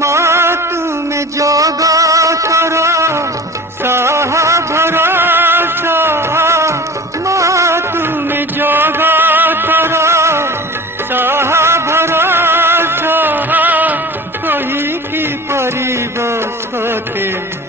माँ तुमे जगतर साहा भरोसा, माँ तुमे जगतर साहा भरोसा, कही की परिव सते